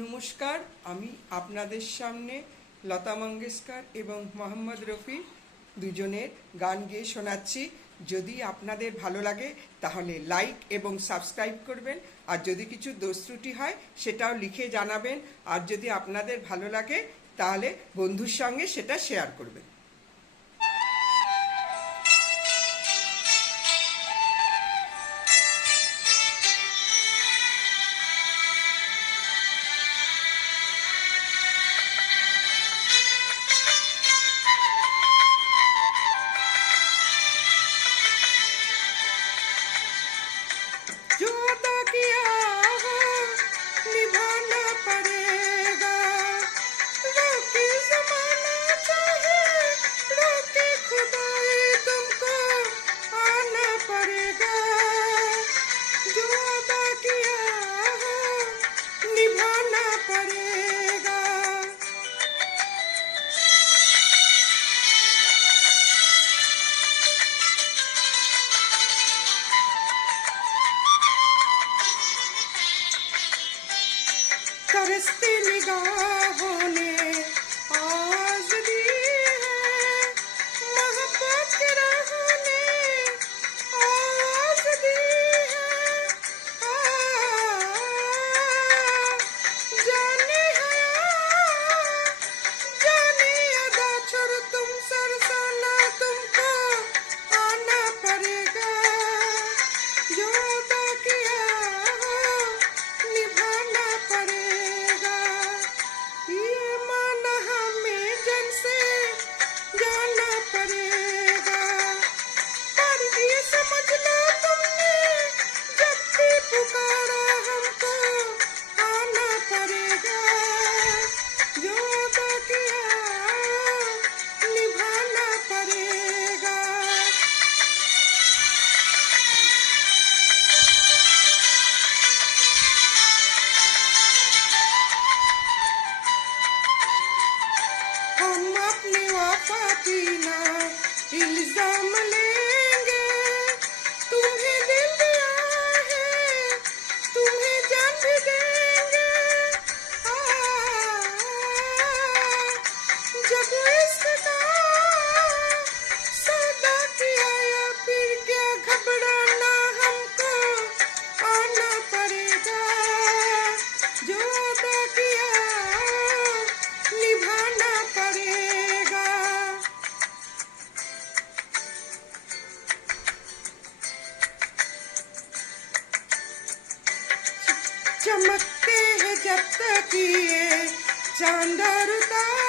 নমস্কার, আমি আপনাদের সামনে লতা মঙ্গেশকর এবং মোহাম্মদ রফি দুজনের গান গেয়ে শোনাচ্ছি। যদি আপনাদের ভালো লাগে তাহলে লাইক এবং সাবস্ক্রাইব করবেন, আর যদি কিছু দোষ ত্রুটি হয় সেটাও লিখে জানাবেন, আর যদি আপনাদের ভালো লাগে তাহলে বন্ধুর সঙ্গে সেটা শেয়ার করবেন। जो अदा किया हो निभाना पड़ेगा, रोके ज़माना चाहे रोके खुदाई तुमको आना पड़ेगा। जो अदा किया हो निभाना पड़ेगा। तरसती निगाहों ने आवाज़ दी है, मोहब्बत की राहों ने आवाज़ दी है। जाने हया जाने अदा छोड़ तुम सरसाना तुमको आना पड़ेगा। जो अदा किया हो निभाना पड़ेगा। ये माना हमें जन से जाना पड़ेगा, पर ये समझ लो तुमने जब भी पुकारा हमको आना पड़ेगा। जो अदा किया निभाना पड़ेगा। हम अपनी वफा की ना इल्जाम लेंगे, तुम्हें दिल दिया है तुम्हें जान भी देंगे। जब इश्क का सौदा किया या फिर क्या घबराना, हमको आना पड़ेगा। जो अदा किया निभाना पड़ेगा। चमकते हैं जब तक ये चांद और तारे,